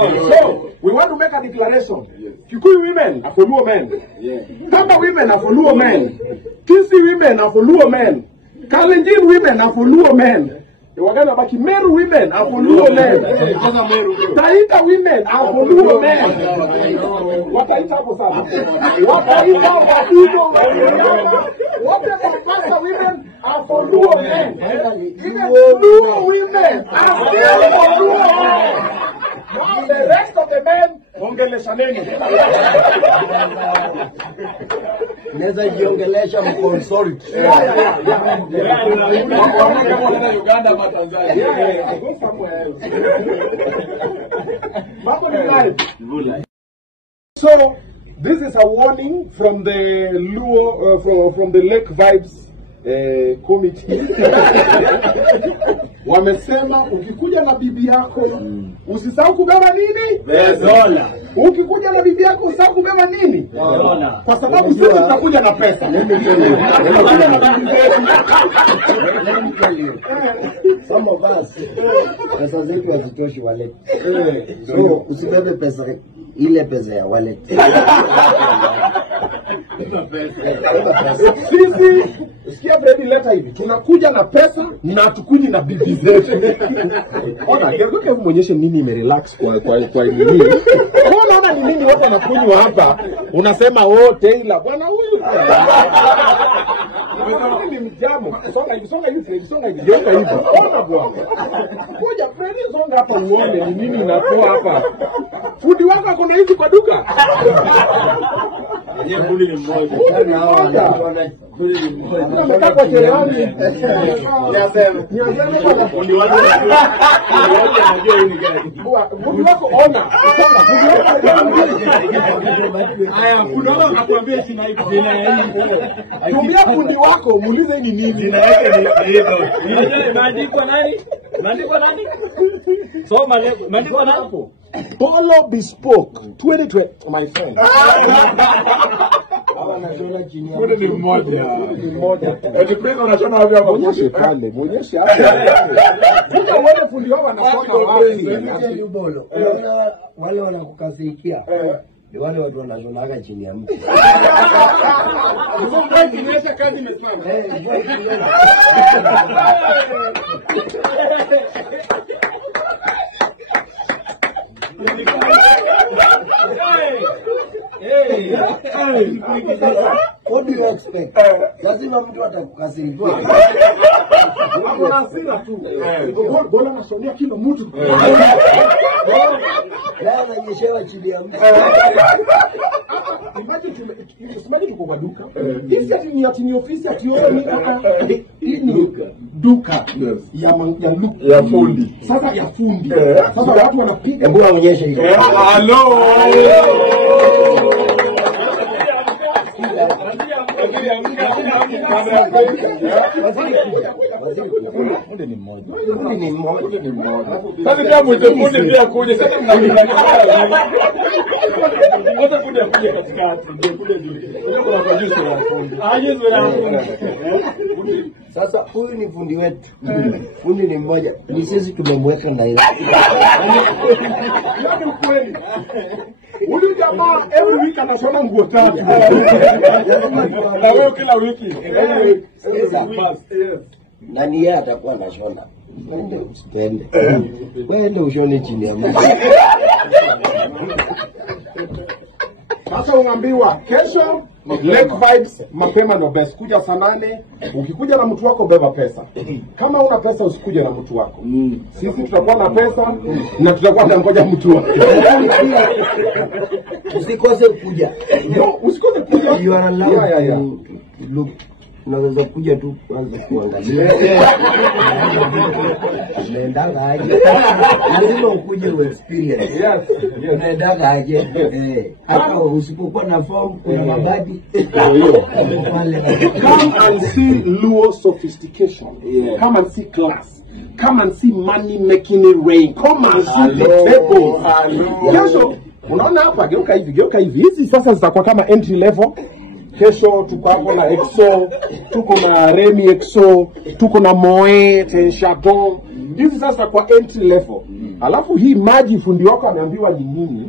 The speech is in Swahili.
So, we want to make a declaration. Kikuyu women are for Luo men. Tamba women are for Luo men. Kisi women are for Luo men. Kalenjin women are for Luo men. Wagana baki Meru women are for Luo men. Taita women are for Luo men. Wataita hapo sana. Wataita Wadido. Whatever Masa women are for Luo men. Even Luo women are still for Luo men. Now the rest of the men ongelesha neno. Neza jiongelesha mkonsult. Uganda ama Tanzania. Go somewhere else. So this is a warning from the Luo from the Lake Vibes committee. Wamesema ukikuja na bibi yako usisahau kubeba nini? Bezola. Ukikuja na bibi yako usisahau kubeba nini? Bezola. Kwa sababu sisi tutakuja na pesa. Some of us pesa zetu hazitoshi wallet. So usibebe pesa ile pesa ya wallet. Sisi sikia Freddy leta hivi. Tunakuja na pesa na tukuji na bibi zetu. Ona, hebu muonyeshe nini imerelax kwa nini. Unaona ni nini watu wanakunywa hapa? Unasema Taylor bwana huyu. Ni mjamo. Songa hivi Freddy, songa hivi. Geuka hivi. Ona bwana. Kuja Freddy songa hapa uone ni nini unatoa hapa. Fundi wako akona hizi kwa duka. Yeye fundi ni mmoja. Nataka kwa cherehani. Niaseme fundi wako. Anajua hii ni gani. Fundi wako ona. Haya, kuna wao akakwambia sina hivi. Tumia fundi wako, muulize ni nini. Jina yake ni hivyo. Imeandikwa nani? Imeandikwa nani? Soma leo. Imeandikwa hapo. Polo Bespoke 2020 my friend. Anashona chini. Fundi ni mmoja. Eti pesa unashona wapi hapa? Muonyeshe pale, muonyeshe hapa. Kuja uone fundi wao anasoma wapi. Bolo. Wale wanakukasirikia. Ni wale watu wanashonaga chini ya mti. Kimesha kazi imesimama. What do you expect? Lazima mtu atakukasirikia. Hapo na hasira tu. Bora nashonia kila mtu. Leo ananyeshewa chini ya mti. Imagine tuko kwa duka. Hii ni ofisi ya kioo ni duka ya fundi. Sasa ya fundi. Sasa watu wanapiga. Hebu waonyeshe hiyo. Hello. Fundi ni mmoja. Sasa ndio mmoja pia kuja. Sasa mnaangalia. Wote kuja katikati. Ndio kuja juu. Kuna producer wa fundi. Sasa huyu ni fundi wetu. Fundi ni mmoja. Ni sisi tumemweka na ile. Ndio kweli. Huyu jamaa every week anashona nguo tatu. Na wewe kila wiki. Na ni yeye atakuwa anashona. Wende usipende. Wende ushone chini ya mti. Sasa unaambiwa kesho Lake Vibes mapema ndo best. Kuja saa 8. Ukikuja na mtu wako beba pesa. Kama una pesa usikuje na mtu wako. Sisi tutakuwa na pesa na tutakuwa tunangoja mtu wako. Usikose kuja. No, usikose kuja. You are allowed to look. Unaweza kuja tu kwanza kuangalia. Unaendaga aje? Lazima ukuje u experience. Yes. Unaendaga aje? Hata usipokuwa na form kuna mabadi. Come and see Luo sophistication. Come and see class. Come and see money making it rain. Come and see the tables. Kesho unaona hapa geuka hivi. Hizi sasa zitakuwa kama entry level. Kesho tuko hapo na EXO, tuko na Remy EXO, tuko na Moe Tenchaton. hivi sasa kwa entry level. Alafu hii maji fundi wako ameambiwa ni nini?